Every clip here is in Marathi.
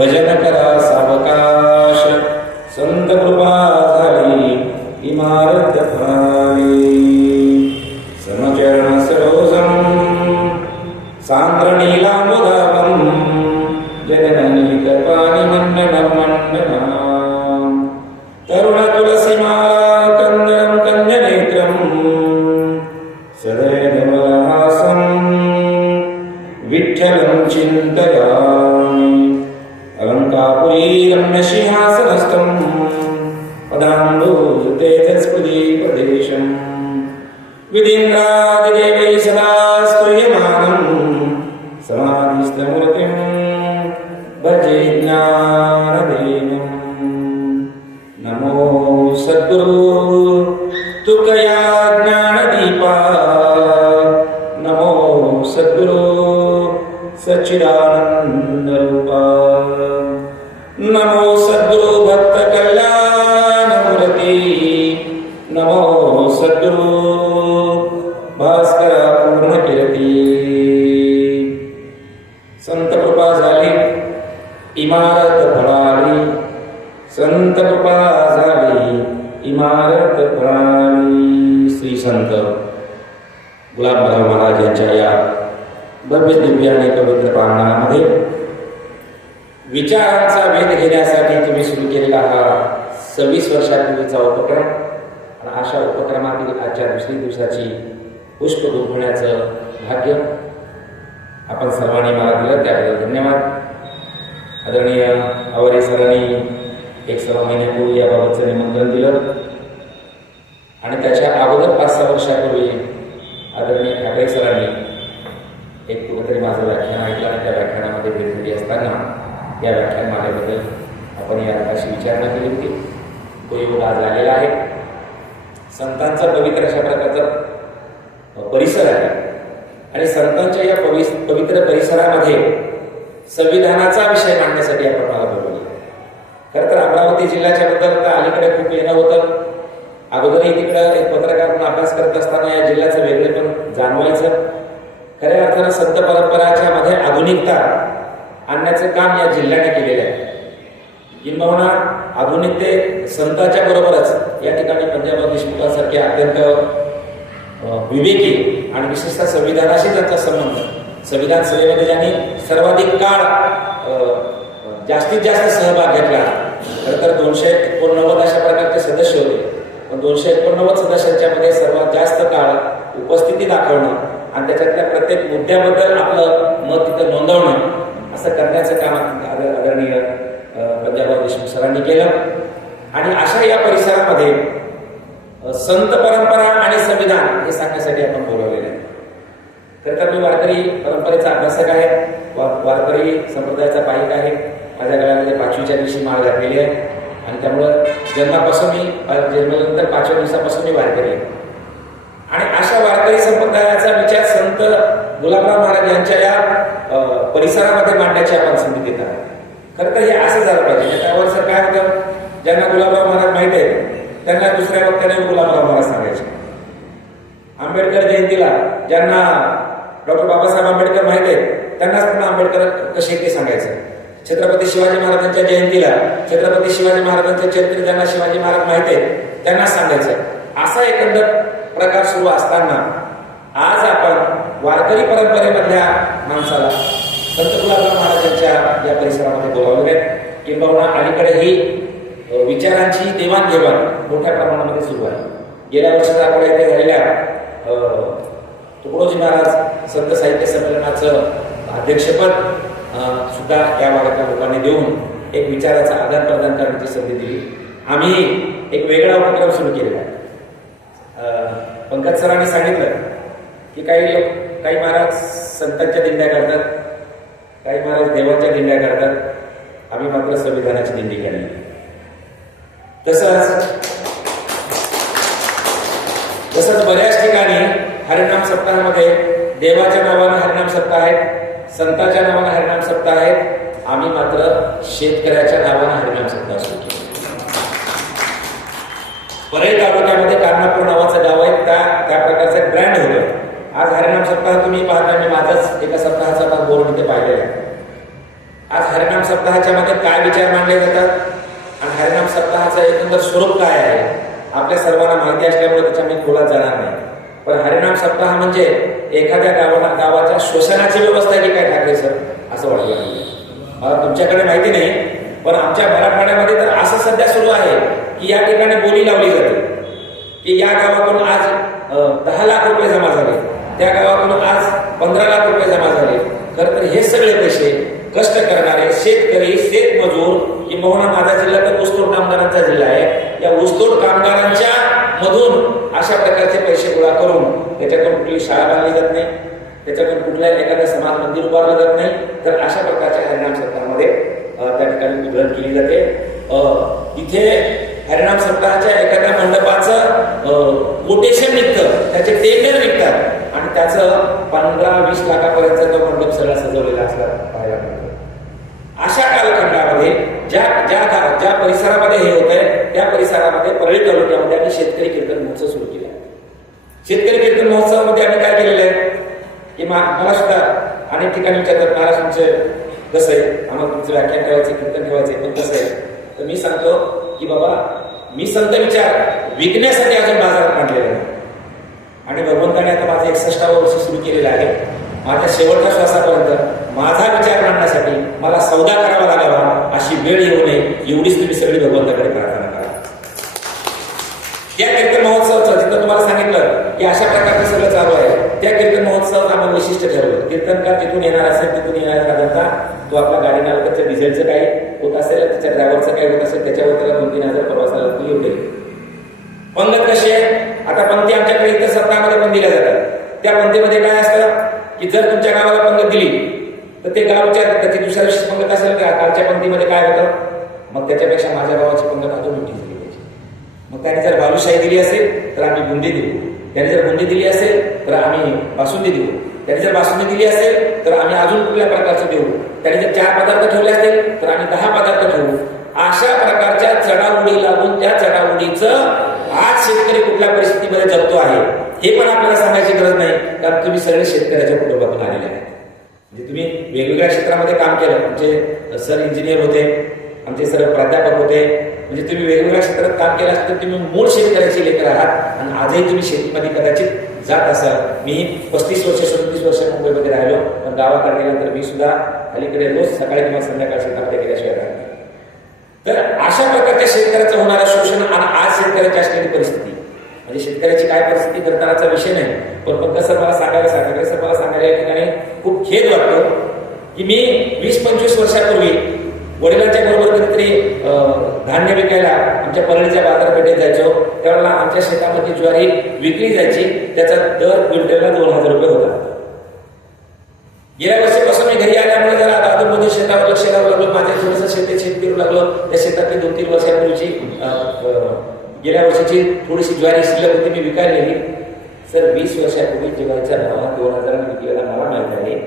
भजन करा सावकाश, संत कृपा झाली इमारत फळाली. समचरण सरोजम सांद्र नीलांबुधावम, जननी कपानि मंडन मंडना. तरुण तुलसीमाला कंदरम कंजनेत्रम, सदैवहासं विठ्ठलं चिन्तयामि. अलङ्कापुरी रम्यसिंहासनस्थं पदाम्बुतेजस्पदी प्रदेशं. विधीन्द्रादिदेवैः सदा स्तूयमानं, समाधिस्थमूर्तिं भजे ज्ञानदेवं. नमो सद्गुरु तुकया ज्ञानदीपा, नमो सद्गुरु सच्चिदानंद रूपा. नमो सद्गुरु भक्त कल्याण मूर्ती, नमो सद्गुरु भास्कर पूर्ण कीर्ती. संत कृपा झाली इमारत फळाली, संत कृपा झाली इमारत फळाली. श्री संत गुलाबराव महाराज यांच्या या भव्य दिव्य आणि पवित्र प्रांगणामध्ये विचारांचा वेध घेण्यासाठी तुम्ही सुरू केलेला हा 26 वर्षापूर्वीचा उपक्रम आणि अशा उपक्रमातील आजच्या दुसरी दिवसाची पुष्प गुंफण्याचं भाग्य आपण सर्वांनी मला दिलं, त्याबद्दल धन्यवाद. आदरणीय आवारे सरांनी 1-6 महिन्यापूर्वी याबाबतचं निमंत्रण दिलं आणि त्याच्या अगोदर 5-6 वर्षापूर्वी आदरणीय ठाकरे सरांनी एक कुठेतरी माझं व्याख्यान ऐकलं आणि त्या व्याख्यानामध्ये भेट दिली असताना या व्याख्यानमालेबद्दल आपण या अशी विचारणा केली होती. तो योग आज आलेला आहे. संतांचा पवित्र अशा प्रकारचा परिसर आहे आणि संतांच्या या पवित्र परिसरामध्ये संविधानाचा विषय मांडण्यासाठी आपण मला बोलवलं. खरं तर अमरावती जिल्ह्याच्या बद्दल तर अलीकडे खूप येणं होतं. अगोदरही तिकडं एक पत्रकार म्हणून अभ्यास करत असताना या जिल्ह्याचं वेगळेपण जाणवायचं. खऱ्या अर्थानं संत परंपराच्या मध्ये आधुनिकता आणण्याचं काम या जिल्ह्याने केलेलं आहे. किंबहुना आधुनिकते संतांच्या बरोबरच या ठिकाणी पंजाबराव देशमुखांसारखे अत्यंत विवेकी आणि विशेषतः संविधानाशी त्यांचा संबंध, संविधान सभेमध्ये ज्यांनी सर्वाधिक काळ जास्तीत जास्त सहभाग घेतला. खरं तर 289 अशा प्रकारचे सदस्य होते, पण 289 सदस्यांच्या मध्ये सर्वात जास्त काळ उपस्थिती दाखवणं आणि त्याच्यातल्या प्रत्येक मुद्द्याबद्दल आपलं मत तिथं नोंदवणं असं करण्याचं काम आदरणीय पंजाबराव देशमुख सरांनी केलं. आणि अशा या परिसरामध्ये संत परंपरा आणि संविधान हे सांगण्यासाठी आपण बोलवलेलं आहे. खरं तर मी वारकरी परंपरेचा अभ्यासक आहे, वारकरी संप्रदायाचा पाईक आहे. माझ्या गळ्यामध्ये 5वीच्या दिवशी माळ घातलेली आहे आणि त्यामुळं जन्मापासून जन्मल्यानंतर 5व्या दिवसापासून मी वारकरी आहे. आणि अशा वारकरी संप्रदायाचा विचार संत गुलाबराव महाराज यांच्या या परिसरामध्ये मांडण्याची आपण संधी देत आहोत. खरं तर हे असं झालं पाहिजे. त्यावर काय होतं, ज्यांना गुलाबराव महाराज माहित आहे त्यांना दुसऱ्या वक्त्याने गुलाबराव महाराज सांगायचे. आंबेडकर जयंतीला ज्यांना डॉक्टर बाबासाहेब आंबेडकर माहित आहेत त्यांनाच पुन्हा आंबेडकर कसे ते सांगायचं. छत्रपती शिवाजी महाराजांच्या जयंतीला छत्रपती शिवाजी महाराजांचं चरित्र ज्यांना शिवाजी महाराज माहित आहेत त्यांनाच सांगायचं. असा एकंदर प्रकार सुरू असताना आज आपण वारकरी परंपरेमधल्या माणसाला संत गुलाबराव महाराजांच्या या परिसरामध्ये बोलावले. किंबहुना अलीकडे ही विचारांची देवाणघेवाण मोठ्या प्रमाणामध्ये सुरू आहे. गेल्या वर्षाचा आपल्या इथे झालेल्या तुकडोजी महाराज संत साहित्य संमेलनाचं अध्यक्षपद सुद्धा या भागातल्या लोकांनी देऊन एक विचाराचं आदान प्रदान करण्याची संधी दिली. आम्ही एक वेगळा उपक्रम सुरू केलेला आहे. पंकज सरांनी सांगितलं की काही महाराज संतांच्या दिंड्या करतात, काही महाराज देवांच्या दिंड्या करतात, आम्ही मात्र संविधानाची दिंडी केली. तसंच बऱ्याच ठिकाणी हरिनाम सप्ताहामध्ये देवाच्या नावानं हरिनाम सप्ताह आहेत, संतांच्या नावानं हरिनाम सप्ताह आहेत. आम्ही मात्र शेतकऱ्याच्या नावानं हरिनाम सप्ताह सुरू केला. परळी तालुक्यामध्ये कारणापूर नावाचं गाव आहे, त्या प्रकारचं एक ब्रँड होतं. आज हरिनाम सप्ताह तुम्ही पाहता, मी माझाच एका सप्ताहाचा बोर्ड इथे पाहिलेला आहे. आज हरिनाम सप्ताहाच्या मध्ये काय विचार मांडले जातात आणि हरिनाम सप्ताहाचं एकंदर स्वरूप काय आहे आपल्या सर्वांना माहिती असल्यामुळे त्याच्या मी खोलात जाणार नाही. पण हरिनाम सप्ताह म्हणजे एखाद्या गावाच्या श्वसनाची व्यवस्था आहे की काय ठाकरे सर, असं वाटलं मला. तुमच्याकडे माहिती नाही, पण आमच्या मराठवाड्यामध्ये तर असं सध्या सुरू आहे की या ठिकाणी बोली लावली जाते की या गावातून आज 10 लाख रुपये जमा झाले, त्या गावातून आज 15 लाख रुपये जमा झाले. खरं तर हे सगळे पैसे कष्ट करणारे शेतकरी, शेतमजूर, किंबहुना माझा जिल्हा तर ऊसतोड कामगारांचा जिल्हा आहे, या ऊसतोड कामगारांच्या मधून अशा प्रकारचे पैसे गोळा करून त्याच्यातून कुठली शाळा बांधली जात नाही, त्याच्यातून कुठल्या एखाद्या समाज मंदिर उभारलं जात नाही. तर अशा प्रकारच्या हरिनाम सप्ताहामध्ये त्या ठिकाणी उधळण केली जाते. इथे हरिनाम सप्ताहाच्या एखाद्या मंडपाचं कोटेशन निघतं, त्याचे टेंडर निघतात आणि त्याचं 15-20 लाखापर्यंत तो मंडप सगळा सजवलेला असतात पाहायला मिळतो. अशा कालखंडामध्ये ज्या परिसरामध्ये हे होत आहे त्या परिसरामध्ये परळी तालुक्यामध्ये आम्ही शेतकरी कीर्तन महोत्सव सुरू केला. शेतकरी कीर्तन महोत्सवामध्ये आम्ही काय केलेलं आहे की मला सुद्धा अनेक ठिकाणी विचारतात, महाराज तुमचं कसं आहे, आम्हाला तुमचं व्याख्यान ठेवायचं, कीर्तन ठेवायचं, पण कसं आहे. तर मी सांगतो की बाबा मी संत विचार विकण्यासाठी अजून बाजारात मांडलेला आहे आणि भगवंताने आता माझं 61वं वर्ष सुरू केलेलं आहे. माझ्या शेवटच्या श्वासापर्यंत माझा विचार मांडण्यासाठी मला सौदा करावा लागावा अशी वेळ येऊ नये, एवढीच तुम्ही सगळी भगवंताकडे प्रार्थना करा. त्या कीर्तन महोत्सवाचं जिथं तुम्हाला सांगितलं की अशा प्रकारचं सगळं चालू आहे, त्या कीर्तन महोत्सवाचं आम्हाला वैशिष्ट्य ठरवलं. कीर्तनकार जिथून येणार असेल तिथून येणार साधारणतः तो आपल्या गाडी मालकाचं डिझेलचं काही होत असेल, त्याच्या ड्रायव्हरचं काही होत असेल, त्याच्यावर त्याला 2-3 हजार प्रवासाला येऊ दे. पंगत कशी आहे, आता पंक्ती आमच्याकडे इतर सप्ताहामध्ये पण दिल्या जातात. त्या पंक्तीमध्ये काय असतं की जर तुमच्या गावाला पंगत दिली तर ते गावच्या त्याची दुसऱ्या दिवशी पंगत असेल का कालच्या पंक्तीमध्ये काय होतं, मग त्याच्यापेक्षा माझ्या गावाची पंगत अजून मोठी झाली पाहिजे. मग त्याने जर बालुशाही दिली असेल तर आम्ही बुंदी देऊ, त्याने जर बुंदी दिली असेल तर आम्ही बासुंदी देऊ, त्याने जर बासुंदी दिली असेल तर आम्ही अजून कुठल्या प्रकारचं देऊ, त्याने जर 4 पदार्थ ठेवले असतील तर आम्ही 10 पदार्थ ठेवू. अशा प्रकारच्या चढाओढी लागून त्या चढाओढीचं आज शेतकरी कुठल्या परिस्थितीमध्ये जगतो आहे हे पण आपल्याला सांगायची गरज नाही, कारण तुम्ही सगळे शेतकऱ्याच्या कुटुंबातून आलेले आहेत. म्हणजे तुम्ही वेगवेगळ्या क्षेत्रामध्ये काम केलं, आमचे सर इंजिनियर होते, आमचे सर प्राध्यापक होते, म्हणजे तुम्ही वेगवेगळ्या क्षेत्रात काम केलं असतं तर तुम्ही मूळ शेतकऱ्याचे लेकर आहात आणि आजही तुम्ही शेतीमध्ये कदाचित जात असाल. मी 35 वर्ष 37 वर्ष मुंबईमध्ये राहिलो, पण गावाकडे गेल्यानंतर मी सुद्धा अलीकडे रोज सकाळी किंवा संध्याकाळी शेतामध्ये गेल्याशिवाय राहत नाही. तर अशा प्रकारच्या शेतकऱ्याचं होणारं शोषण आणि आज शेतकऱ्याची असलेली परिस्थिती, म्हणजे शेतकऱ्याची काय परिस्थिती करतानाचा विषय नाही, पण पंकज सर मला सांगायला या ठिकाणी खूप खेद वाटतो की मी 20-25 वर्षापूर्वी वडिलांच्या बरोबर कधीतरी धान्य विकायला आमच्या परळीच्या बाजारपेठेत जायचो. त्यावेळेला आमच्या शेतामध्ये ज्वारी विकली जायची, त्याचा दर क्विंटलला 2000 रुपये होता. गेल्या वर्षीपासून मी घरी आल्यामुळे जरा अधूनमधून शेतावर लक्ष द्यावं लागलं, माझ्या थोडंसं शेत फिरू लागलं. त्या शेतातली 2-3 वर्षापूर्वीची गेल्या वर्षीची थोडीशी ज्वारी शिल्लक होती, मी विकायला नेली. सर 20 वर्षापूर्वी ज्वारीचा भाव 2000 विकलेला मला माहित आहे.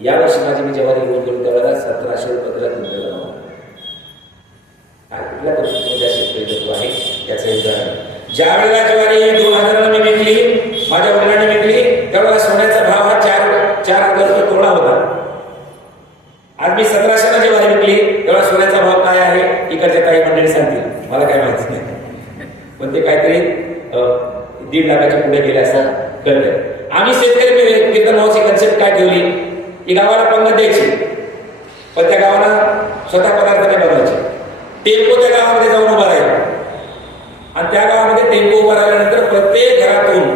यावर्षी माझी मी ज्वारी घेऊन गेलो त्यावेळेला 1700 रुपये त्याला क्विंटलला भाव. कुठल्या परिस्थितीमध्ये शेतकरी जगतो आहे याचं उदाहरण. ज्या वेळेला ज्वारी 2000 मी विकली, माझ्या वडिलांनी विकली, त्यावेळेला सोन्याचा भाव हा 4,000 रुपये तोळा होता. आज मी 1700 ज्वारी विकली, तेव्हा सोन्याचा भाव काय आहे इकडच्या काही मंडळी सांगतील, मला काय माहिती नाही, पण ते काहीतरी 1.5 लाखाच्या पुढे गेले असं कळलं. आम्ही शेतकरी कीर्तन महोत्सवाची कन्सेप्ट काय ठेवली की गावाला पंगत द्यायची, पण त्या गावाला स्वतः पदार्थ नाही बनवायचे. टेम्पो त्या गावामध्ये जाऊन उभा राहील आणि त्या गावामध्ये टेम्पो उभा राहिल्यानंतर प्रत्येक घरातून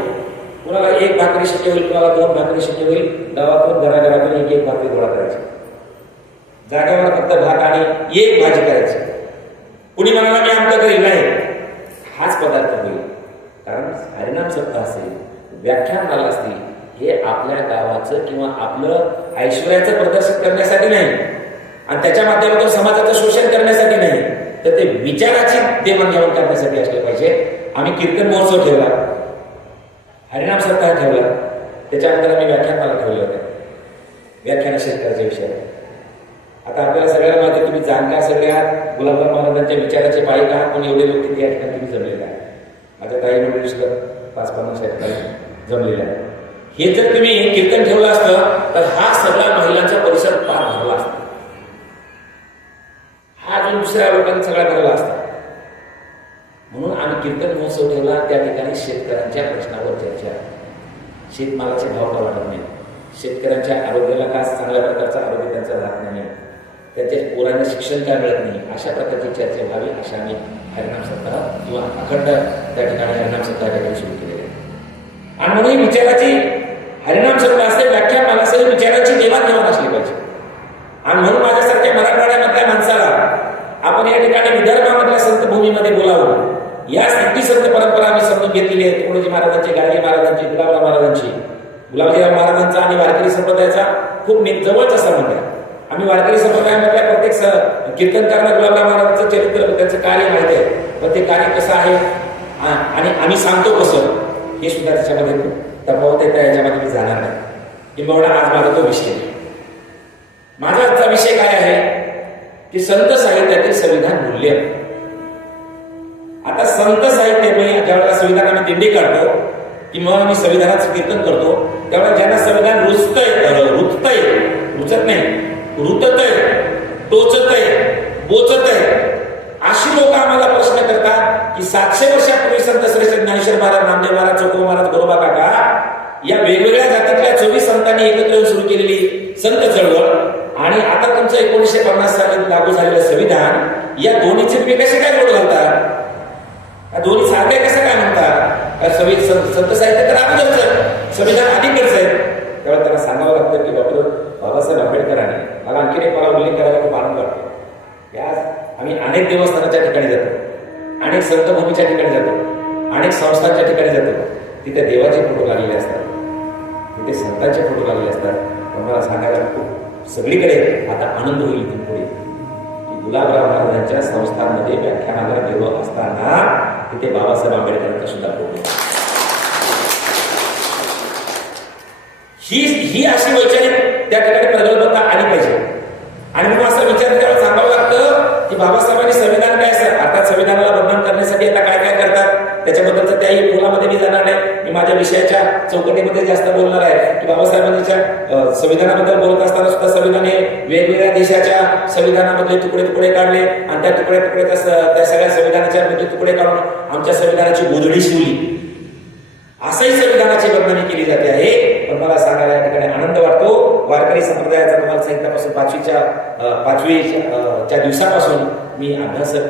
कुणाला 1 भाकरी शक्य होईल, कुणाला 2 भाकरी शक्य होईल, गावातून घराघरातून 1-1 भाकरी गोळा करायची. जागेवर फक्त भात आणि 1 भाजी करायची. कुणी म्हणाला मी आमचं करील नाही, हाच पदार्थ होईल. कारण हरिनाम सप्ताह असेल, व्याख्यानमाला असतील, हे आपल्या गावाचं किंवा आपलं ऐश्वर्याचं प्रदर्शित करण्यासाठी नाही आणि त्याच्या माध्यमातून समाजाचं शोषण करण्यासाठी नाही, तर ते विचाराची देवाणघेवाण करण्यासाठी असले पाहिजे. आम्ही कीर्तन महोत्सव ठेवला, हरिनाम सप्ताह ठेवला, त्याच्यानंतर आम्ही व्याख्यानमाला ठेवले होते, व्याख्यान शेतकऱ्याच्या विषयावर. आता आपल्याला सगळ्यांना माहिती, तुम्ही जाणकार सगळे आहात, गुलाबराव महाराजांच्या विचाराचे पायिक आहात, पण एवढे लोक या ठिकाणी तुम्ही जमलेले आहे. माझ्या ताई मंडळी सुद्धा 5-50 ठिकाणी जमलेले आहे. हे जर तुम्ही कीर्तन ठेवलं असतं तर हा सगळा महिलांचा परिसर पार भरला असता. अजून दुसऱ्या लोकांनी सगळ्या भरला असता. म्हणून आम्ही कीर्तन महोत्सव ठेवला. त्या ठिकाणी शेतकऱ्यांच्या प्रश्नावर चर्चा. शेतमालाचे भाव का वाढत नाही, शेतकऱ्यांच्या आरोग्याला का चांगल्या प्रकारचं आरोग्य त्यांचं राहत नाही, त्याच्या पोरांना शिक्षण काय मिळत नाही, अशा प्रकारची चर्चा व्हावी अशा आम्ही हरिनाम सप्ताह किंवा अखंड त्या ठिकाणी हरिनाम सप्ताह त्या ठिकाणी सुरू केलेले आहे. आणि म्हणून विचाराची हरिनाम सप्ताह असते व्याख्या मला सगळी विचारांची देवाणघेवाण असली पाहिजे. आणि म्हणून माझ्यासारख्या मराठवाड्यामधल्या माणसाला आपण या ठिकाणी विदर्भामधल्या संत भूमीमध्ये बोलावं. या सिद्धी संत परंपरा आम्ही समजून घेतलेली आहे. तुकडोजी महाराजांची, गाडगे महाराजांची, गुलाबराव महाराजांची, गुलाबजीराव महाराजांचा आणि वारकरी संप्रदायाचा खूप जवळचा संबंध आहे. आम्ही वारकरी संप्रदायामधल्या प्रत्येक कीर्तनकारांना गुलाबराव महाराजांचं चरित्र, त्यांचं कार्य माहिती आहे. पण ते कार्य कसं आहे आणि आम्ही सांगतो कसं हे सुद्धा त्याच्यामध्ये खूप तफावत आहे. त्या याच्यामध्ये मी जाणार नाही. किंबहुना आज माझा तो विषय आहे. माझा आजचा विषय काय आहे की संत साहित्यातील संविधान मूल्य. आता संत साहित्य मी ज्यावेळेला संविधान आम्ही दिंडी काढतो किंवा मी संविधानाचं कीर्तन करतो त्यावेळेला ज्यांना संविधान रुचतंय, रुचत नाही, रुततय, टोचतय, बोचतय, अशी लोक आम्हाला प्रश्न करतात की 700 वर्षापूर्वी संत श्रेष्ठ ज्ञानेश्वर महाराज, नामदेव महाराज, चोखोबा महाराज, गोरोबा काका या वेगवेगळ्या जातीतल्या 24 संतांनी एकत्र येऊन सुरू केलेली संत चळवळ आणि आता तुमचं 1950 साली लागू झालेलं संविधान, या दोन्हीचे तुम्ही कसे काय जोड घालतात? दोन्ही सारखे कसं काय म्हणतात? संत साहित्य तर अगोदरचं, संविधान अलीकडचं आहे. तेव्हा त्यांना सांगावं लागतं की डॉक्टर बाबासाहेब आंबेडकरांनी, मला आणखीन एक मला उल्लेख करायला खूप आनंद वाटतो. यास आम्ही अनेक देवस्थानाच्या ठिकाणी जातो, अनेक संतभूमीच्या ठिकाणी जातो, अनेक संस्थांच्या ठिकाणी जातो. तिथे देवाचे फोटो लागलेले असतात, तिथे संतांचे फोटो लागलेले असतात. पण मला सांगायला खूप सगळीकडे आता आनंद होईल इथून पुढे की गुलाबराव महाराजांच्या संस्थांमध्ये व्याख्यानाला गेलो असताना तिथे बाबासाहेब आंबेडकरांचा सुद्धा फोटो. ही अशी वैचारिक त्या ठिकाणी प्रगल्भता आली पाहिजे. आणि म्हणून असं विचार करायला सांगावं लागतं की बाबासाहेबांनी संविधान काय असतं, अर्थात संविधानाला बदनाम करण्यासाठी आता काय काय करतात त्याच्याबद्दलचं त्याही खोलामध्ये मी जाणार नाही. मी माझ्या विषयाच्या चौकटीमध्ये जास्त बोलणार आहे की बाबासाहेबांच्या संविधानाबद्दल बोलत असताना सुद्धा संविधान हे वेगवेगळ्या देशाच्या संविधानामधले तुकडे तुकडे काढले आणि त्या तुकड्या तुकडे त्या सगळ्या संविधानाच्या मध्ये तुकडे काढून आमच्या संविधानाची गोधडी शिवली, असंही संविधानाची बदनामी केली जाते आहे. पण मला सांगायला या ठिकाणी आनंद वाटतो. वारकरी संप्रदायाचा तुम्हाला सांगितल्यापासून पाचवीच्या दिवसापासून मी अभ्यासक,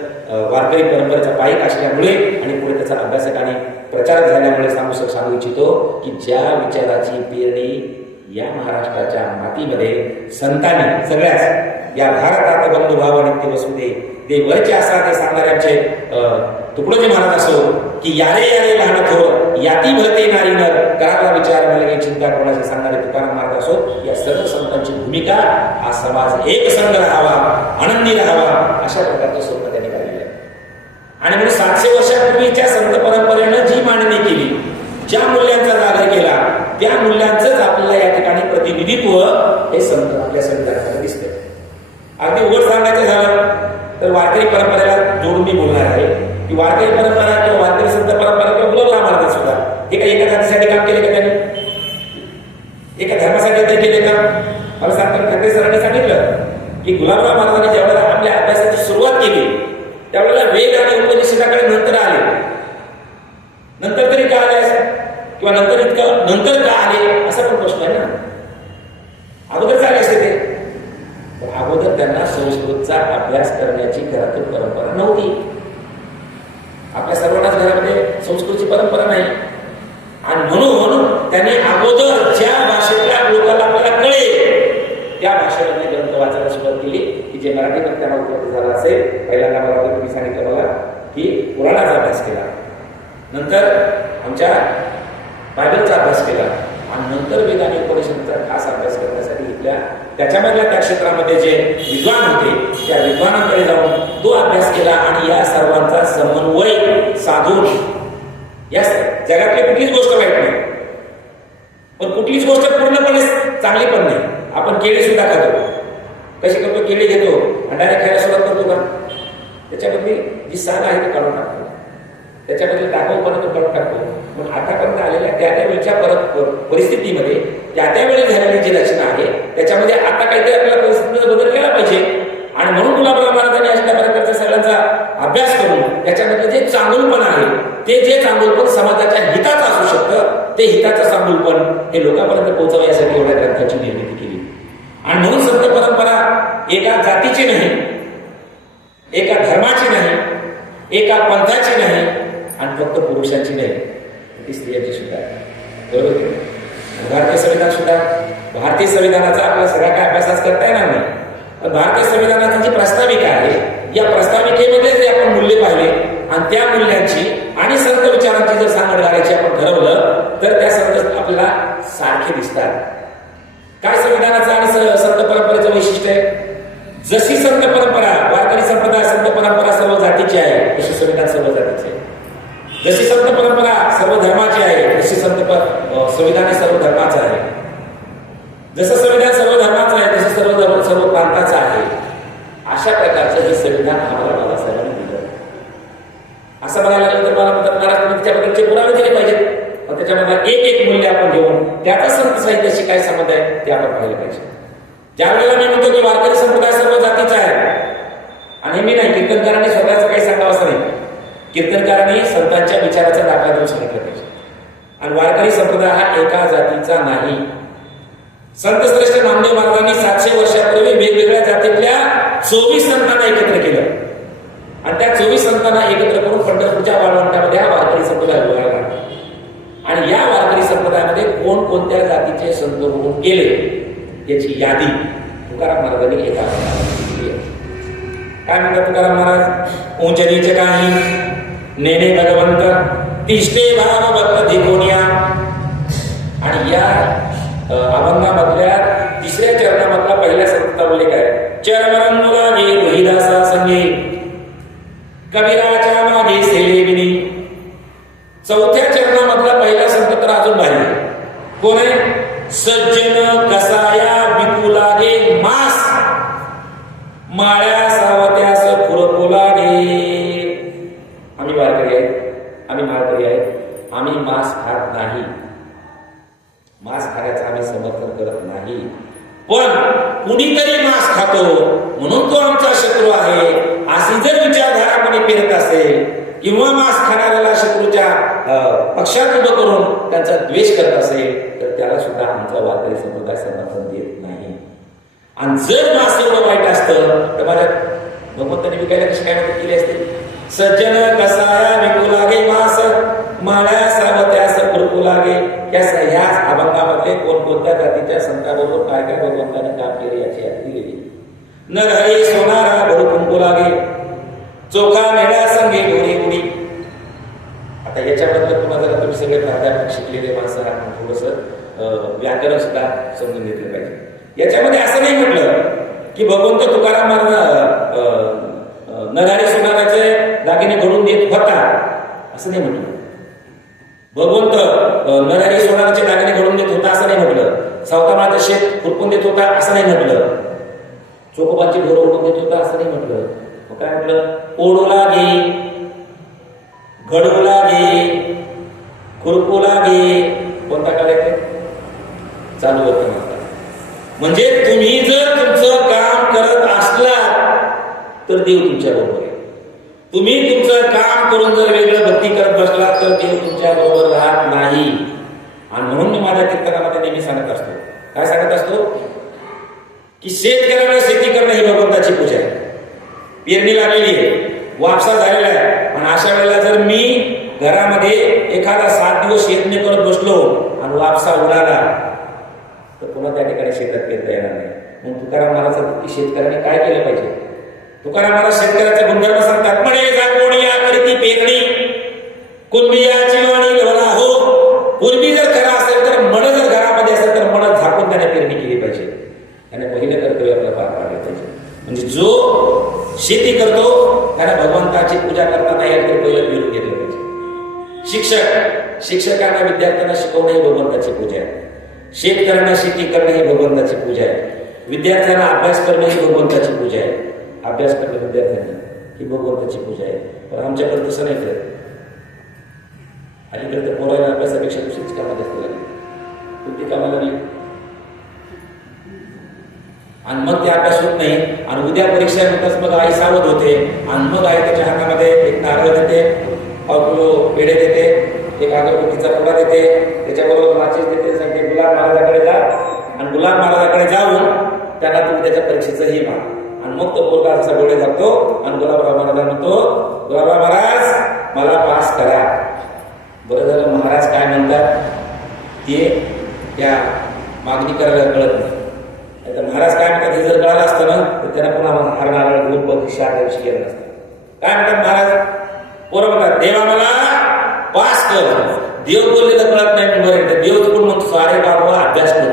वारकरी परंपरेचा पायिक असल्यामुळे आणि पुढे त्याचा अभ्यासक आणि प्रचारक झाल्यामुळे सांगू इच्छितो की ज्या विचाराची पेरणी या महाराष्ट्राच्या मातीमध्ये संतांनी सगळ्याच या भारतात बंधुभाव नित्य वसुदे देवरचे असा ते सांगणारे आमचे तुकडोजी महाराज असो की यारे यारे लहान थोर याती भरते नारी नर कराला विचार मला चिंता कोणाचे सांगणारे तुकाराम महाराज असो, या सर्व संतांची भूमिका हा समाज एक संघ राहावा, आनंदी राहावा अशा प्रकारचं स्वप्न त्यांनी काढलेलं आहे. आणि म्हणून 700 वर्षापूर्वीच्या संत परंपरेनं जी मांडणी केली, ज्या मूल्यांचा जागर केला, त्या मूल्यांचंच आपल्याला या ठिकाणी प्रतिनिधित्व हे संत आपल्या संविधानामध्ये दिसतं. अगदी उघड सांगायचं झालं तर वारकरी परंपरेला जोडून मी बोलणार आहे की वारकरी परंपरा किंवा वारकरी संत परंपरा किंवा गुलाबराव महाराज सुद्धा हे काय एका जातीसाठी काम केले का त्यांनी, एका धर्मासाठी ते केले का? मला सांगतात ठाकरे सरांनी सांगितलं की गुलाबराव महाराजांनी ज्यावेळेला आपल्या अभ्यासाची सुरुवात केली त्यावेळेला वेद आणि उपनिषदाकडे नंतर आले. नंतर तरी का आले किंवा नंतर का आले असा पण प्रश्न आहे ना. अगोदर झाले असते ते, अगोदर त्यांना संस्कृतचा अभ्यास करण्याची घरातून परंपरा नव्हती. आपल्या सर्वांनाच घरामध्ये संस्कृतची परंपरा नाही आणि म्हणून त्यांनी अगोदर ज्या भाषेतल्या लोकांना आपल्याला कळेल त्या भाषेमध्ये ग्रंथ वाचायला सुरुवात केली की जे मराठीमध्ये त्यांना उपलब्ध झाला असेल. पहिल्यांदा मला तुम्ही सांगितलं मला की पुराणाचा अभ्यास केला, नंतर आमच्या बायबलचा अभ्यास केला आणि नंतर वेद आणि उपनिषदांचा खास अभ्यास करण्यासाठी घेतल्या. त्याच्यामधल्या त्या क्षेत्रामध्ये जे विद्वान होते त्या विद्वानांकडे जाऊन तो अभ्यास केला आणि या सर्वांचा समन्वय साधून या जगातली कुठलीच गोष्ट वाईट नाही, पण कुठलीच गोष्ट पूर्णपणे चांगली पण नाही. आपण केळी सुद्धा खातो, कशी करतो? केळी घेतो आणि डायरेक्ट खायला सुरुवात करतो का? त्याच्यामध्ये जी साल आहे ती काढून टाकतो, त्याच्यामध्ये टाकाऊपणा काढून टाकतो. पण आतापर्यंत आलेल्या त्या वेळच्या परिस्थितीमध्ये त्या वेळी झालेली जी रचना आहे त्याच्यामध्ये आता काहीतरी आपल्याला परिस्थितीमध्ये बदल केला पाहिजे. आणि म्हणून गुलाबराव महाराजांनी अशा चांगुलपण आहे ते जे चांगुलपण समाजाच्या हिताचं असू शकतं, ते हिताचं चांगुलपण हे लोकांपर्यंत पोहोचवण्यासाठी एवढ्या ग्रंथाची निर्मिती केली. आणि म्हणून संत परंपरा एका जातीची नाही, एका धर्माची नाही, एका पंथाची नाही, आणि फक्त पुरुषांची नाही, ती स्त्रियांची सुद्धा आहे. बरोबर. भारतीय संविधान सुद्धा, भारतीय संविधानाचा आपल्याला सगळा काय अभ्यास करता येणार नाही, पण भारतीय संविधानाची जी प्रस्ताविका आहे, या प्रस्ताविकेमध्ये जे आपण मूल्य पाहिले आणि त्या मूल्यांची आणि संत विचारांची जर सांगड घालायची आपण ठरवलं तर त्या संत आपल्याला सारखे दिसतात. काय संविधानाचं आणि संत परंपरेचं वैशिष्ट्य आहे? जशी संत परंपरा, वारकरी संप्रदाय संत परंपरा सर्व जातीची आहे, तशी संविधान सर्व जातीचे आहे. जशी संत परंपरा सर्व धर्माची आहे, तशी संविधान सर्व धर्माचं आहे. जसं संविधान सर्व धर्माचं आहे, तसं सर्व प्रांताचं आहे. अशा प्रकारचं हे संविधान आम्हाला बाबासाहेबांनी दिलं. असं म्हणायला लागलं तर मला म्हणतात महाराज त्याच्याबद्दलचे पुरावे दिले पाहिजेत, पण त्याच्यामध्ये एक एक मूल्य आपण घेऊन त्याचा संत साहित्याशी काय संबंध आहे ते आपण पाहिलं पाहिजे. ज्या वेळेला मी म्हणतो की वारकरी संप्रदाय सर्व जातीचा आहे, आणि मी नाही, कीर्तनकारांनी स्वतःचं काही सांगावं असं नाही, कीर्तनकारांनी संतांच्या विचाराचा दाखला देऊन सांगितलं पाहिजे. आणि वारकरी संप्रदाय हा एका जातीचा नाही. संत श्रेष्ठ नामदेव महाराजांनी 700 वर्षापूर्वी वेगवेगळ्या जातीतल्या 24 संतांना एकत्र केलं, आणि त्या 24 संतांना एकत्र करून पंढरपूरच्या वाळवंटामध्ये हा वारकरी संप्रदाय उभा राहिला. आणि या वारकरी संप्रदायामध्ये कोणकोणत्या जातीचे संत होऊन गेले याची यादी तुकाराम महाराजांनी एका केली आहे. काय म्हणतात तुकाराम महाराज? ऊंच नीच काही नेने भगवंत तिष्ठे भाव भक्त धिकोनिया. आणि या अभंगामधल्या तिसऱ्या चरणामधला पहिल्या संताचा उल्लेख आहे. चरमरंगुला गे रोहिदासा संगे कबीराच्या मागे सेलेबिनी. चौथ्या चरणामधला पहिला संत तर अजून भारी. कोण आहे? सज्जन कसाया विकू लागे मास माळ्या सावत्यास फुरकू लागे. आम्ही वारकरी आहे, आम्ही माळकरी आहे, आम्ही मांस खात नाही, मांस खाण्याचं आम्ही समर्थन करत नाही, पण कुणीतरी मांस खातो म्हणून तो आमचा शत्रू आहे अशी जर विचारधारा कोणी पेरत असेल किंवा मांस खाणाऱ्याला शत्रूच्या पक्षात उभं करून त्यांचा द्वेष करत असेल तर त्याला सुद्धा आमचा वारकरी संप्रदाय समर्थन देत नाही. आणि जर मांस एवढं वाईट असतं तर माझ्या भगवंतांनी विकायला कशी काय मदत केली असते? सज्जन कसाया विकू लागे मांस माळ्या सावत्यास फुरकू लागे. ह्या अभंगामध्ये कोणकोणत्या जातीच्या संताबरोबर काय काय भगवंताने काम केले याची यादी दिलेली. नरहरी सोनारा भरू कुंकू लागे चोखा मेळ्या संगे ढोरी उडी. आता याच्याबद्दल तुम्हाला जरा तुम्ही सगळे प्राध्यापक शिकलेले माणसं थोडंसं व्याकरण सुद्धा समजून घेतलं पाहिजे. याच्यामध्ये असं नाही म्हटलं की भगवंत तुकाराम महाराज नरहरी सोनाराचे दागिने घडून देत होता, असं नाही म्हटलं. भगवंत नरहरी सोनाराचे दागिने घडून देत होता असं नाही म्हटलं. सावतामाळाचं शेत खुरपून देत होता असं नाही म्हटलं. चोकोबाची ढोर ओढून देत होता असं नाही म्हटलं. काय म्हटलं? ओढू लागे, घडू लागे, खुरपू लागे. कोणता काळ आहे? चालू होतं. म्हणजे तुम्ही जर तुमचं काम करत असलात तर देव तुमच्या बरोबर आहे. तुम्ही तुमचं काम करून जर वेगळं भक्ती करत बसलात तर देव तुमच्या बरोबर राहत नाही. आणि म्हणून मी माझ्या कीर्तनामध्ये नेहमी सांगत असतो, काय सांगत असतो की शेतकऱ्याला शेती करणं ही भगवंताची पूजा आहे. पेरणी लागलेली आहे, वापसा झालेला आहे, आणि अशा वेळेला जर मी घरामध्ये एखादा 7 दिवस यज्ञ करत बसलो आणि वापसा उडाला तर पुन्हा त्या ठिकाणी शेतात पेरता येणार नाही. मग तुकाराम महाराज की शेतकऱ्याने काय केलं पाहिजे? तुकाराम महाराज शेतकऱ्याचे गुणधर्म सांगतात. म्हणे जाकोणी या करीती पेरणी कुणबियाची वाणी गवला हो. पूर्वी जर खरा असेल तर मड जर घरामध्ये असेल तर मड झाकून त्याने पेरणी केली पाहिजे. त्याने पहिलं कर्तव्य आपल्याला पार पाडलं पाहिजे. म्हणजे जो शेती करतो त्याला भगवंताची पूजा करताना यायला तर पहिलं पेरून घेतलं पाहिजे. शिक्षकांना विद्यार्थ्यांना शिकवणं ही भगवंताची पूजा आहे. शेतकऱ्यांना शेती करणं ही भगवंताची पूजा आहे. विद्यार्थ्यांना अभ्यास करणं ही भगवंताची पूजा आहे. अभ्यास करणं विद्यार्थ्यांनी ही भगवंताची पूजा आहे. पण आमच्याकडे तसं नाही करत. अलीकडे तर पोरांना अभ्यासापेक्षा दुसरीच कामं जास्त लागली. कोणती कामं लागली? आणि मग ते अभ्यास होत नाही, आणि उद्या परीक्षा नंतर मग आई सावध होते, आणि मग आई त्याच्या हातामध्ये एक नारळ देते किलो पेढे देते, एक अगरबत्तीचा पुडा देते, त्याच्याबरोबर माचीस देते, सांगते गुलाब महाराजाकडे जा आणि गुलाब महाराजाकडे जाऊन त्यांना तुम्ही त्याच्या परीक्षेचं हे मान. आणि मग तो पोरगा असा डोळे जातो आणि गुलाबराव महाराज म्हणतो, गुलाबराव महाराज मला पास करा. बरं झालं महाराज काय म्हणतात ते त्या मागणी करायला कळत नाही. तर महाराज काय म्हणतात हे जर कळालं असतं ना तर त्यांना पुन्हा हरणारा ग्रुप परीक्षा केलं नसतं. काय म्हणतात महाराज? पोरं म्हणतात देवा मला पास कर. देव बोललेलं कळत नाही बरं, तर देव कोण म्हणतो अरे बाबा अभ्यास कर.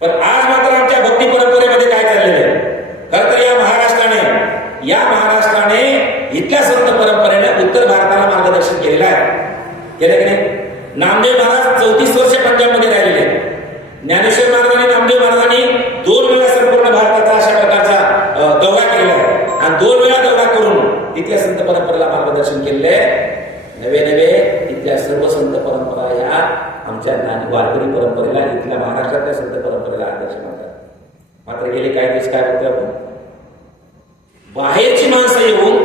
पण आज मात्र आमच्या भक्ती परंपरेमध्ये काय चाललेलं आहे? खरं तर या महाराष्ट्राने इथल्या संत परंपरेने उत्तर भारताला मार्गदर्शन केलेलं आहे. केलं की नाही? नामदेव महाराज 34 वर्ष पंजाबमध्ये राहिलेले. ज्ञानेश्वर महाराजांनी नामदेव महाराजांनी 2 वेळा संपूर्ण भारताचा अशा प्रकारचा दौरा केलेला आहे आणि 2 वेळा दौरा करून तिथल्या संत परंपरेला मार्गदर्शन केलेले. नवे तिथल्या सर्व संत परंपरा ह्या आमच्या वारकरी परंपरेला इथल्या महाराष्ट्रातल्या संत परंपरेला आदर्श मानतात. मात्र गेले काही दिवस काय होते आपण बाहेरची माणसं येऊन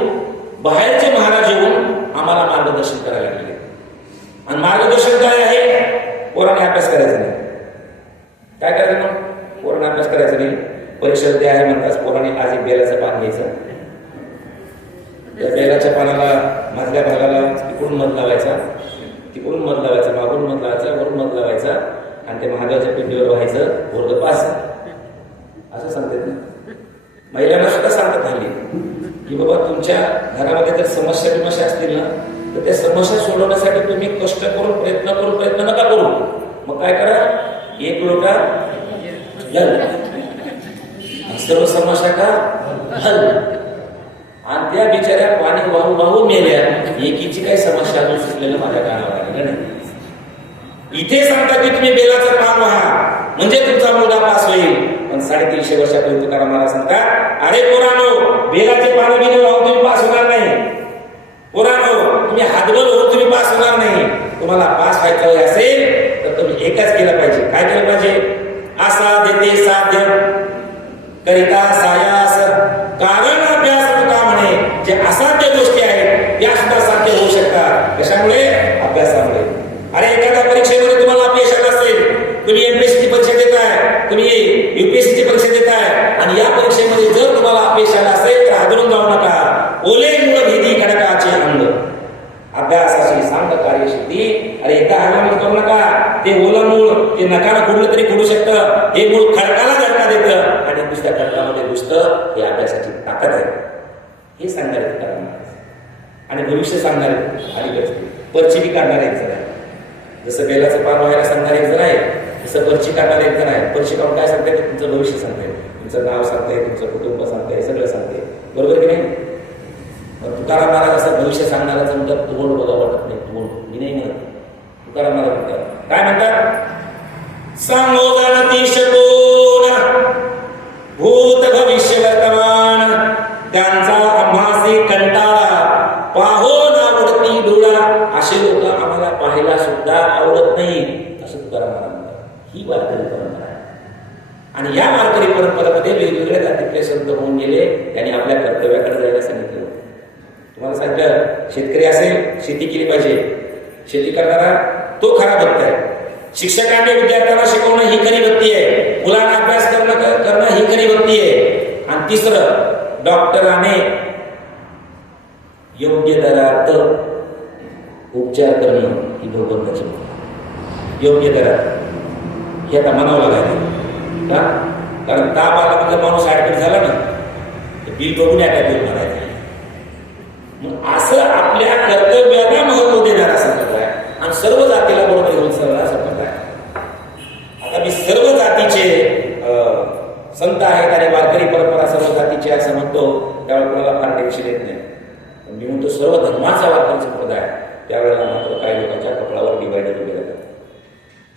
बाहेरचे महाराज येऊन आम्हाला मार्गदर्शन करायला लागले. आणि मार्गदर्शन काय आहे? पोराने अभ्यास करायचा नाही. काय करायचं मग? पोराने अभ्यास करायचा नाही. परीक्षा ते आहे म्हणताच पोराने आज एक बेलाचं पान घ्यायचं, त्या बेलाच्या पानाला मधल्या भागाला तिकडून मध लावायचा, तिकडून मध लावायचा, मागून मध लावायचा, वरून मध लावायचा आणि ते महादेवाच्या पिंडीवर व्हायचं, वर्ग पास. असं सांगतात ना. महिलांना सुद्धा सांगतात हल्ली की बाबा तुमच्या घरामध्ये जर समस्या असतील ना तर त्या समस्या सोडवण्यासाठी तुम्ही कष्ट करून प्रयत्न नका करू. मग काय करा? 1 लोटा जल सर्व समस्या का हल. आणि त्या बिचाऱ्या पाणी वाहून मेल्या. एकीची काही समस्या अजून सुचलेलं माझ्या कानावर आलेलं नाही. इथे सांगतात की तुम्ही बेलाचं पान व्हा म्हणजे तुमचा मुलगा पास होईल. पण 350 वर्षापूर्वी तुकाराम महाराज सांगतात, अरे पोरांनो बेलाचे पानं बिने वाहून तुम्ही पास होणार नाही. पोरांनो तुम्ही हातबल होऊन तुम्ही पास होणार नाही. तुम्हाला पास व्हायचं असेल तर तुम्ही एकच केलं पाहिजे. काय केलं पाहिजे? आसा देते साध्य करिता सायास. कारण अभ्यास तुका म्हणे जे असाध्य गोष्टी आहेत त्या सुद्धा साध्य होऊ शकतात. कशामुळे? अभ्यासामुळे. अरे एखाद्या परीक्षेमध्ये तुम्हाला अपयश आलं असेल, तुम्ही एमपीएससीची परीक्षा देताय, तुम्ही यूपीएससीची परीक्षा देताय आणि या परीक्षेमध्ये जर तुम्हाला अपयश आलं असेल तर हादरून जाऊ नका. ओले मूळ भीती खडकाचे अंग अभ्यासाची सांग कार्यसिद्धी. अरे एकदा हादरून करू नका. ते ओलं मूळ ते नकानं खुडलं तरी खुडू शकतं. हे मूळ खडकाला धक्का देतं आणि दुसऱ्या खडकामध्ये घुसतं. हे अभ्यासाची ताकद आहे. हे सांगणारे तुकाराम महाराज आणि भविष्य सांगणारे अलीकडे पर्ची बी काढणारे एक जण आहे. जसं बेलाचं पान व्हायला सांगणारे एक जण आहे, तसं पर्ची काढणारे एक जण आहे. पर्ची काढून काय सांगते? तुमचं भविष्य सांगते, तुमचं नाव सांगते, तुमचं कुटुंब सांगते, सगळं सांगते. बरोबर की नाही? तुकाराम महाराज असं भविष्य सांगणारा म्हणतात तोंड बघा वाटत नाही. तोंड मी नाही म्हणत. तुकाराम महाराज म्हणतात काय म्हणतात? सांगो जाणती शकोन भूत भविष्य वर्तमान त्यांचा आम्हासी कंटाळा पाहो नावडती डोळा. असे लोक आम्हाला पाहायला सुद्धा आवडत नाही असं तुकाराम महाराज म्हणतात. ही वारकरी परंपरा आहे. आणि या वारकरी परंपरेमध्ये वेगवेगळ्या जातीतले संत होऊन गेले. त्यांनी आपल्या कर्तव्याकडे जायला सांगितलं. तुम्हाला सांगितलं शेतकरी असेल शेती केली पाहिजे. शेती करणारा तो खरा भक्त आहे. शिक्षकांनी विद्यार्थ्यांना शिकवणं ही खरी भक्ती आहे. मुलांना अभ्यास करणं ही खरी भक्ती आहे. आणि तिसरं डॉक्टराने योग्य दरात उपचार करणं ही भगवंताची योग्य दरात. हे आता म्हणावं लागायचं का? कारण ताप आला म्हणजे माणूस ऍडमिट झाला ना बिल बघून या काय बिल भरायचं. मग असं आपल्या कर्तव्याला महत्व देणारा संप्रदाय आणि सर्व जातीला बरोबर घेऊन चालणारा संप्रदाय. आता मी सर्व जातीचे संत आहेत आणि वारकरी परंपरा सर्व जातीची असं म्हणतो त्यावेळेला कोणाला फार टेन्शन येत नाही. मी म्हणतो सर्व धर्माचा वारकरी संप्रदाय. त्यावेळेला मात्र काही लोकांच्या कपडावर डिवायडर उभे राहतात.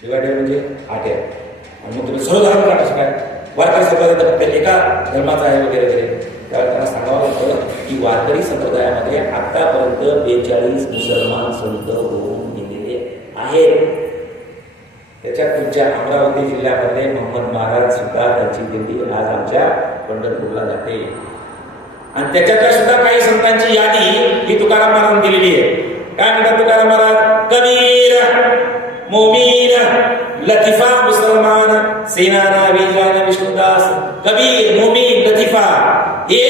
डिवायडर म्हणजे आट्या. आणि मग तुम्ही सर्व धर्म कसं काय वारकरी संप्रदाय फक्त एका धर्माचा आहे वगैरे वगैरे. त्यावेळेला त्यांना सांगावं लागतं की वारकरी संप्रदायामध्ये आतापर्यंत 42 मुसलमान संत होऊन गेलेले आहेत. त्याच्यात तुमच्या अमरावती जिल्ह्यामध्ये मोहम्मद महाराज सुद्धा त्यांची दिंडी आज आमच्या पंढरपूरला जाते. आणि त्याच्यातल्या सुद्धा काही संत संतांची यादी ही तुकाराम महाराजांनी दिलेली आहे. काय म्हणतात तुकाराम महाराज? कबीर, मोमीन, लतिफा मुसलमान, सेनाना वेजान विष्णुदास. कबीर, मोमीन, लतिफा हे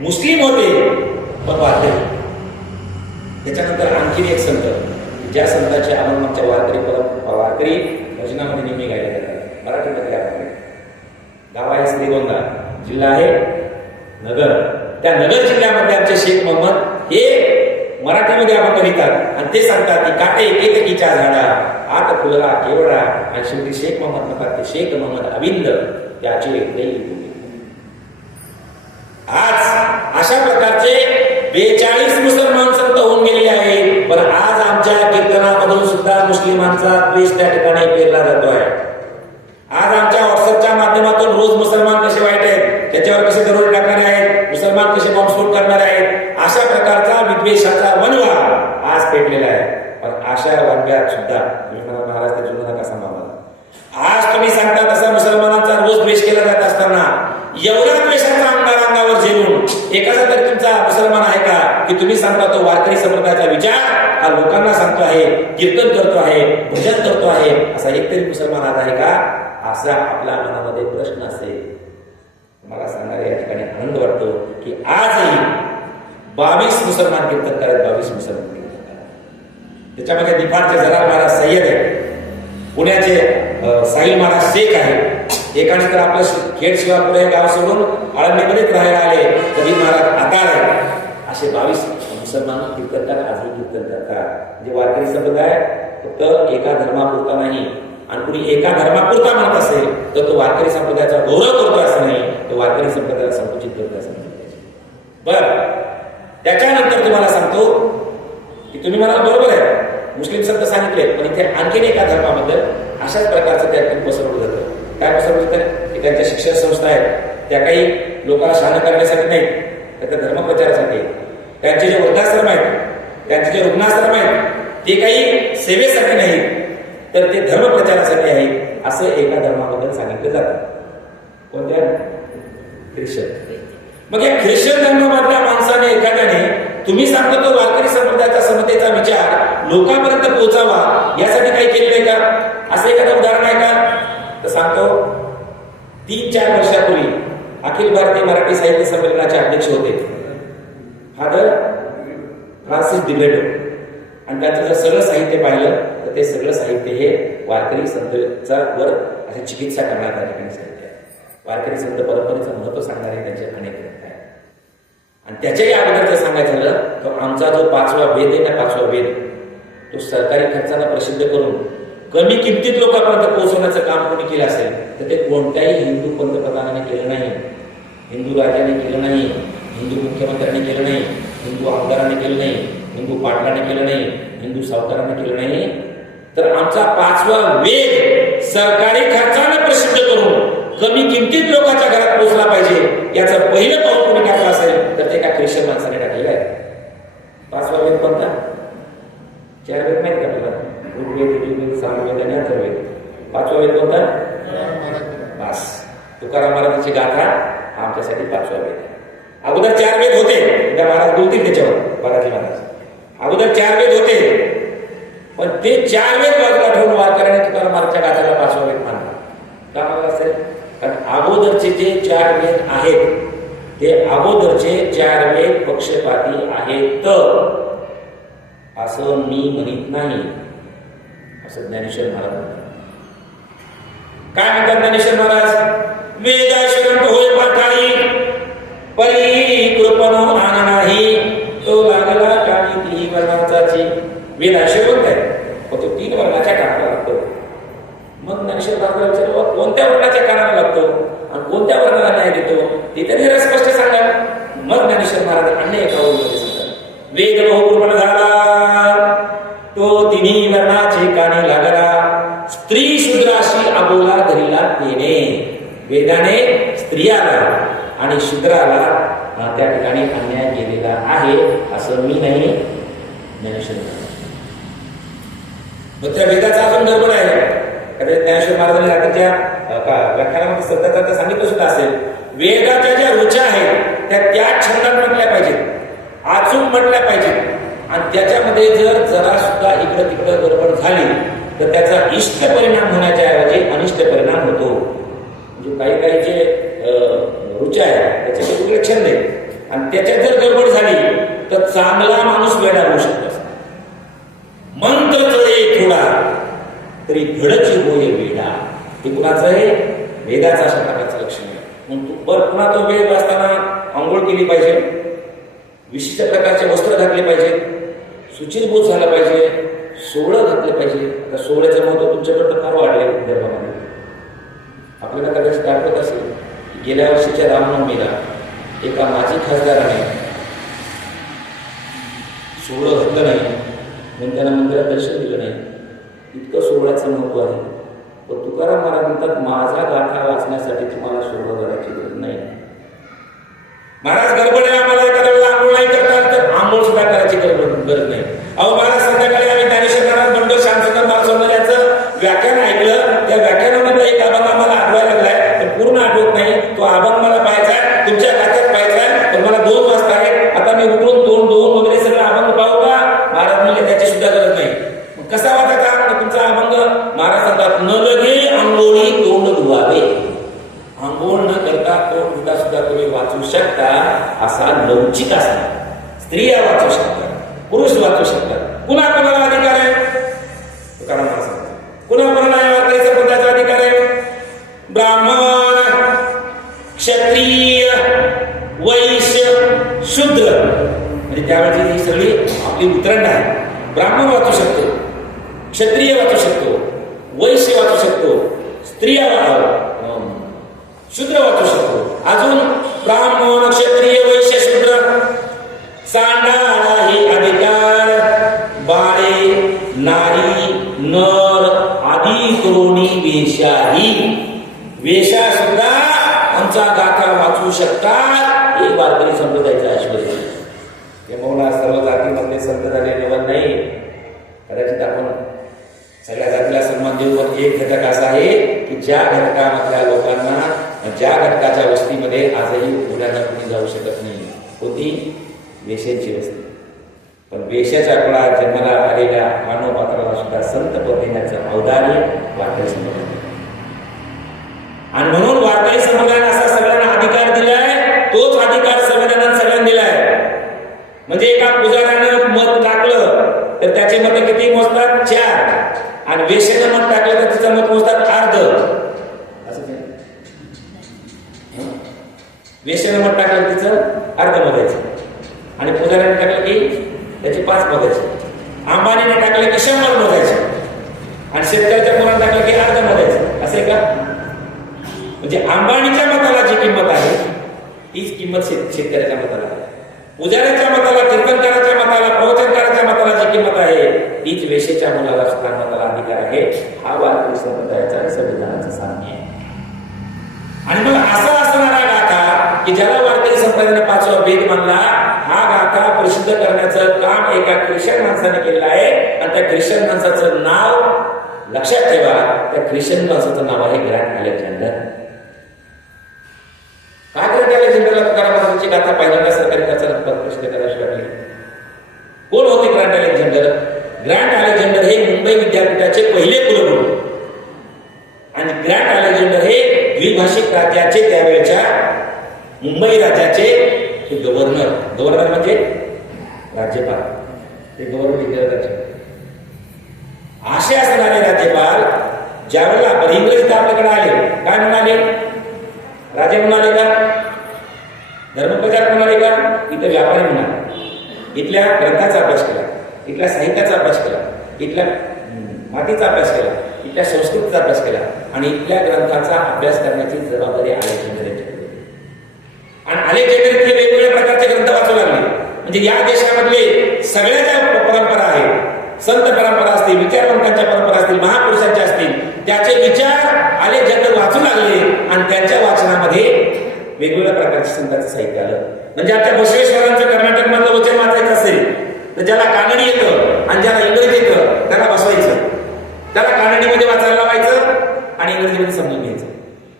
मुस्लिम होते पण वारकरी. त्याच्यानंतर आणखी एक संत, ज्या संतांचे आपण आमच्या वारकरी भजनामध्ये नेहमी गायले जातात. मराठीमध्ये आपण गाव आहे श्रीगोंदा, जिल्हा आहे नगर. त्या नगर जिल्ह्यामध्ये आमचे शेख मोहम्मद हे मराठीमध्ये आपण लिहितात आणि ते सांगतात की काटे केतकीच्या झाडा आत फुलला केवळा. आणि शेवटी शेख मोहम्मद म्हणतात ते शेख मोहम्मद अविंद त्याचे दैव. आज अशा प्रकारचे 42 मुसलमान संत होऊन गेलेले आहेत, पण आज आमच्या कीर्तनामधून सुद्धा मुस्लिमांचा द्वेष त्या ठिकाणी पेरला जातोय. आज आमच्या व्हॉट्सअपच्या माध्यमातून रोज मुसलमान कसे वाईट आहेत, त्याच्यावर कसे दरोडे टाकणारे आहेत, मुसलमान कसे बॉम्बस्फोट करणारे आहेत, अशा प्रकारचा विद्वेषाचा वनवा आज पेटलेला आहे. पण अशा वनव्यात सुद्धा तुम्ही मला महाराज ते जुळू नका सांभाळा. आज तुम्ही सांगता तसा मुसलमानांचा रोज द्वेष केला जात असताना एवढ्या द्वेषाचा अंगावर झेलून एखादा तरी तुमचा मुसलमान आहे का की तुम्ही सांगता तो वारकरी संप्रदायाचा विचार हा लोकांना सांगतो आहे, कीर्तन करतो आहे, भजन करतो आहे, असा एकतरी मुसलमान आज आहे का? असा आपल्या मनामध्ये प्रश्न असेल. मला सांगायला या ठिकाणी आनंद वाटतो की आजही 22 मुसलमान कीर्तन करत, 22 मुसलमान कीर्तन करत. त्याच्यामध्ये निफाडचे जलाल महाराज सय्यद आहे, पुण्याचे साहिल महाराज शेख आहे, एकाने तर आपलं खेड शिवापूर हे गाव सोडून आळंदीमध्येच राहायला आले, कबीर महाराज आकार आहे. असे 22 मुसलमान कीर्तनकार आजही कीर्तन करतात. म्हणजे वारकरी संप्रदाय फक्त एका धर्मापुरता नाही, आणि कुणी एका धर्मापुरता म्हणत असेल तर तो वारकरी संप्रदायाचा गौरव करतो असं नाही, तो वारकरी संप्रदायाला संकुचित करतो असं नाही. बरं, त्याच्यानंतर तुम्हाला सांगतो की तुम्ही मला बरोबर आहे मुस्लिम संत सांगितले, पण इथे आणखीन एका धर्माबद्दल अशाच प्रकारचं त्यातून पसरवलं जातं. काय पसरवलं जातं की त्यांच्या शिक्षण संस्था आहेत, त्या काही लोकांना शहाणं करण्यासाठी नाही, तर त्या धर्मप्रचारासाठी. त्यांचे जे वृद्धाश्रम आहेत, त्यांचे जे रुग्णाश्रम आहेत, ते काही सेवेसाठी नाहीत, तर ते धर्मप्रचारासाठी आहे, असं एका धर्माबद्दल सांगितलं जातं. कोणत्या? ख्रिश्चन. मग या ख्रिश्चन धर्मामधल्या माणसाने एखाद्याने तुम्ही सांगतो तो वारकरी संप्रदायाचा समतेचा विचार लोकांपर्यंत पोहोचावा यासाठी काही केलेलं आहे का? असं एखादं उदाहरण आहे का? तर सांगतो. 3-4 वर्षापूर्वी अखिल भारतीय मराठी साहित्य संमेलनाचे अध्यक्ष होते फादर फ्रान्सिस डिब्रेटो, आणि त्यांचं जर सगळं साहित्य पाहिलं तर ते सगळं साहित्य हे वारकरी संतांचा वर असे चिकित्सा करण्यात आलेली साहित्य आहे. वारकरी संत परंपरेचं महत्व सांगणारे त्यांचे अनेक ग्रंथ आहेत. आणि त्याच्याही अगोदर जर सांगायचं झालं तर आमचा जो 5वा वेद आहे ना, 5वा वेद, तो सरकारी खर्चाला प्रसिद्ध करून कमी किमतीत लोकांपर्यंत पोहोचवण्याचं काम कोणी केलं असेल तर ते कोणत्याही हिंदू पंतप्रधानाने केलं नाही, हिंदू राजाने केलं नाही, हिंदू मुख्यमंत्र्यांनी केलं नाही, हिंदू आमदारांनी केलं नाही, हिंदू पाटलाने केलं नाही, हिंदू सावकाराने केलं नाही. तर आमचा 5वा वेद सरकारी खर्चाने प्रसिद्ध करून कमी किमतीत लोकांच्या घरात पोहोचला पाहिजे याचं पहिलं पाऊल कोणी टाकलं असेल तर ते एका ख्रिश्चन माणसाने टाकलेलं आहे. 5वा वेद कोणता? 4 वेद माहिती का तुला? ऋग्वेद, यजुर्वेद, सामवेद आणि अथर्ववेद. 5वा वेद कोणता? बस. तुकाराम महाराजांची गाथा हा आमच्यासाठी 5वा वेद आहे. अगोदर 4 वेद होते, त्या महाराज बोलतील त्याच्यावर, बालाजी महाराज. अगोदर 4 वेद होते, पण ते 4 वेद बाजूला ठेवून वारकऱ्याने तुकाराम महाराजच्या गाथाला 5वा वेद मानला. का मानला असेल? कारण अगोदरचे जे 4 वेद आहेत ते अगोदरचे 4 वेद पक्षपाती आहेत असं मी म्हणत नाही, असं ज्ञानेश्वर महाराज म्हणतात. काय म्हणतात ज्ञानेश्वर महाराज? वेदाश्वरंत होय पाठाळी परी कृपणो आना नाही, तो लागला काळी 3 वर्णांचाची. वेद आशीर्वंत आहे, पण तो 3 वर्णाच्या कानाला लागतो. मग ज्ञानेश्वर महाराज विचारलं कोणत्या वर्णाच्या कानाला लागतो आणि कोणत्या वर्णाला न्याय देतो ते तरी स्पष्ट सांगा. मग ज्ञानेश्वर महाराज अन्य एका ओळीमध्ये सांगतात, वेद बहुकृपण झाला तो 3 वर्णाचे कानी लागला, स्त्री शूद्राशी आबोला धरिला तेने. वेदाने स्त्रियाला आणि शूद्राला त्या ठिकाणी अन्याय केलेला आहे असं मी नाही, ज्ञानेश्वर महाराज. मग त्या वेदाचा अजून गडबड आहे. ज्ञानेश्वर महाराजांनी रात्रीच्या व्याख्यानामध्ये सध्या सांगितलं सुद्धा असेल, वेदाच्या ज्या रुचा आहेत त्या छंदात म्हटल्या पाहिजेत. म्हणून म्हटल्या पाहिजेत. आणि त्याच्यामध्ये जर जरा सुद्धा इकडं तिकडं गडबड झाली तर त्याचा इष्ट परिणाम होण्याच्या ऐवजी अनिष्ट परिणाम होतो. म्हणजे काही काही जे रुचा आहे त्याचे वेगवेगळे छंद आहेत आणि त्याच्यात जर गडबड झाली तर चांगला माणूस वेडा होऊ शकतो. मंत्र चढे थोडा तरी घडची होय वेडा. हे कुणाचं आहे? वेदाचा अशा प्रकारचं लक्षण आहे. मग पुन्हा तो वेळ वाचताना आंघोळ केली पाहिजे, विशिष्ट प्रकारचे वस्त्र घातले पाहिजे, सुचिरभूत झालं पाहिजे, सोहळं घातलं पाहिजे. आता सोहळ्याचं महत्व तुमच्याकडं फार वाढलंय विदर्भामध्ये. आपल्याला कदाचित आठवत असेल की गेल्या वर्षीच्या रामनवमीला एका माजी खासदाराने सोहळं घातलं नाही म्हणून त्यांना मंदिरात दर्शन दिलं नाही. इतकं सोहळ्याचं महत्व आहे. पण तुकाराम महाराज म्हणतात माझा गाथा वाचण्यासाठी तुम्हाला सोहळं करायची गरज नाही. महाराज गडबड आहे, आम्हाला एखाद्या वेळेला आंघोळ नाही करतात तर आंघोळ सुद्धा करायची गरज नाही. अहो महाराज संध्याकाळी आम्ही ज्ञानेश्वर महाराज बंडू शांतकर महाराज व्याख्यान ऐकलं. त्या व्याख्यानामधला एक अभंग आम्हाला आठवायला लागलाय, पण पूर्ण आठवत नाही. तो अभंग मला पाहायचा आहे, तुमच्या खात्यात पाहायचा आहे, पण मला 2 वाजता आहे. आता मी उठून 2 वगैरे सगळं अभंग पाहू का? महाराज म्हणले त्याची सुद्धा गरज नाही. मग कसा वाचायचा तुमचा अभंग? महाराज सांगतात न लगे आंघोळी तोंड धुवावे. आंघोळ न करता तोंड धुता सुद्धा तुम्ही वाचू शकता. असा लवचिक असणार. स्त्रिया वाचू शकतात, पुरुष वाचू शकतात. कुणा कोणाला अधिकार आहे? तुकाराम महाराज सांगतात कुणा कोणाला वाचायचा संप्रदायाचा अधिकार आहे? ब्राह्मण, क्षत्रिय, वैश्य, शूद्र. म्हणजे त्यावेळी ही सगळी आपली उतरंड आहे. ब्राह्मण वाचू शकतो, क्षत्रिय वाचू शकतो, वैश्य वाचू शकतो, स्त्रिया शूद्र वाचू शकतो. अजून ब्राह्मण, क्षत्रिय, वैश्य, शूद्र. सांडाळा हे अधिकार बाळे, नारी, नर आदी करोनी वेशाही. वेशा सुद्धा आमचा गाथा वाचू शकतात. हे वारकरी संप्रदायाचं ऐश्वर्य. किंवा सर्व जातीमध्ये संत झाले लेवल नाही. कदाचित आपण सगळ्या जातीला सन्मान देऊ, पण एक घटक असा आहे की ज्या घटकामधल्या लोकांना, ज्या घटकाच्या वस्तीमध्ये आजही उड्यानं कुणी जाऊ शकत नाही, होती वेश्यांची वस्ती. पण वेश्याच्या कुळात जन्माला आलेल्या मानव पात्राला सुद्धा संत पद देण्याचं औदार्य वारकरी संप्रदाय. आणि म्हणून वारकरी संप्रदायाने असा सगळ्यांना अधिकार दिलाय. तोच अधिकार संविधानाने सगळ्यांना दिलाय. म्हणजे एका पुजाऱ्यानं मत टाकलं तर त्याचे मत किती मोजतात? 4. आणि वेश्यानं मत टाकलं तर तिचं मत मोजतात अर्ध. असं वेश्यानं मत टाकलं तिचं अर्ध मोजायचं आणि पुजाऱ्याने टाकलं की त्याचे 5 मोजायचे. अंबानीने टाकलं की 100 मोजायचे आणि शेतकऱ्याच्या मुलाने टाकलं की अर्ध मोजायचं. असं आहे का? म्हणजे अंबानीच्या मताला जी किंमत आहे तीच किंमत शेतकऱ्याच्या मताला आहे. पुजाऱ्याच्या मताला, कीर्तनकाराच्या मताला, प्रवचनकाराच्या मताला जी किंमत आहे तीच वेशेच्या मुलाला सुद्धा मताला अधिकार आहे. हा वारकरी संप्रदायाचा आणि संविधानाचा साम्य आहे. आणि मग असा असणारा गाथा की ज्याला वारकरी संप्रदायाने 5वा वेद मानला, हा गाथा प्रसिद्ध करण्याचं काम एका ख्रिश्चन माणसाने केलेलं आहे. आणि त्या ख्रिश्चन माणसाचं नाव लक्षात ठेवा. त्या ख्रिश्चन माणसाचं नाव आहे ग्रँड अलेक्झांडर. का ग्रँड अलेक्झांडरला तुकाराम महाराजांची गाथा पहिल्यांदा सरकारी खर्चाला प्रसिद्ध करायची वाटली? कोण होते ग्रँड अलेक्झांडर? ग्रँड अलेक्झांडर हे मुंबई विद्यापीठाचे पहिले कुलगुरू. आणि ग्रँड अलेक्झांडर हे द्विभाषिक राज्याचे, त्यावेळेच्या मुंबई राज्याचे हे गव्हर्नर. गव्हर्नर म्हणजे राज्यपाल. ते गव्हर्नर राज्य. असे असणारे राज्यपाल ज्यावेळेला इंग्रज आपल्याकडे आले, काय म्हणाले? राजे म्हणाले का? धर्मप्रचार म्हणाले का? इथं व्यापारी म्हणाले. इथल्या ग्रंथाचा अभ्यास केला, इथल्या साहित्याचा अभ्यास केला, इथल्या मातीचा अभ्यास केला, इथल्या संस्कृतीचा अभ्यास केला आणि इथल्या ग्रंथाचा अभ्यास करण्याची जबाबदारी अलेक्झांडर यांच्याकडे होती. आणि अलेक्झांडर इथले वेगवेगळ्या प्रकारचे ग्रंथ वाचू लागले. म्हणजे या देशामधले सगळ्या ज्या परंपरा आहेत, संत परंपरा असतील, विचारवंतांच्या परंपरा असतील, महापुरुषांच्या असतील, त्याचे विचार अलेक्झांडर वाचू लागले. आणि त्यांच्या वाचनामध्ये वेगवेगळ्या प्रकारचे संतांचं साहित्य आलं. म्हणजे आता बसवेश्वरांचं कर्नाटक मधलं वचन वाचायचं असेल तर ज्याला कानडी येतं आणि ज्याला इंग्रजी येतं त्याला बसवायचं, त्याला कानडीमध्ये वाचायला लावायचं आणि इंग्रजीमध्ये समजून घ्यायचं.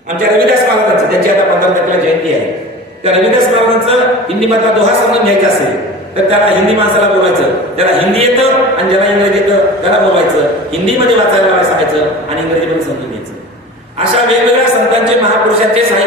आमच्या रविदास महाराजांचं, त्यांची आता 15 तारखेला जयंती आहे, त्या रविदास महाराजांचं हिंदी मधला दोहा समजून घ्यायचा असेल तर त्याला हिंदी माणसाला बोलायचं, त्याला हिंदी येतं आणि ज्याला इंग्रजी येतं त्याला बोलायचं, हिंदीमध्ये वाचायला सांगायचं आणि इंग्रजीमध्ये समजून घ्यायचं. अशा वेगवेगळ्या संतांचे महापुरुषांचे साहित्य